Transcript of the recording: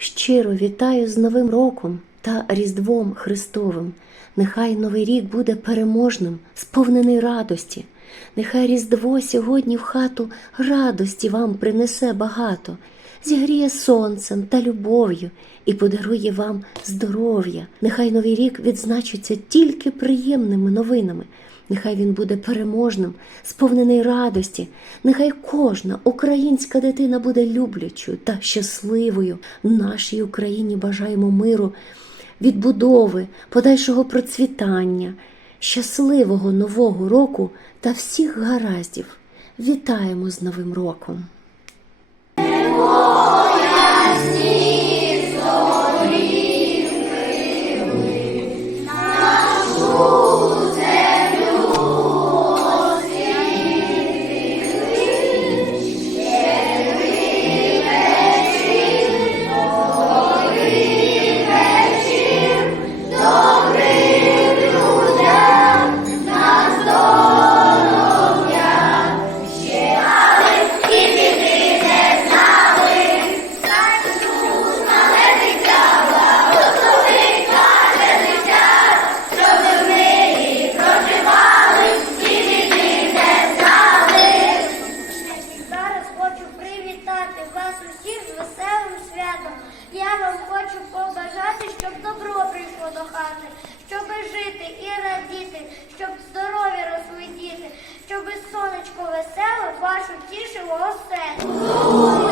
Щиро вітаю з Новим роком та Різдвом Христовим. Нехай Новий рік буде переможним, сповнений радості. Нехай Різдво сьогодні в хату радості вам принесе багато, зігріє сонцем та любов'ю і подарує вам здоров'я. Нехай Новий рік відзначиться тільки приємними новинами. Нехай він буде переможним, сповнений радості. Нехай кожна українська дитина буде люблячою та щасливою. Нашій Україні бажаємо миру, відбудови, подальшого процвітання, щасливого нового року та всіх гараздів. Вітаємо з Новим роком! Щоб добро прийшло до хати, щоб жити і радіти, щоб здорові росли діти, щоб сонечко веселе вашу тішило оселю.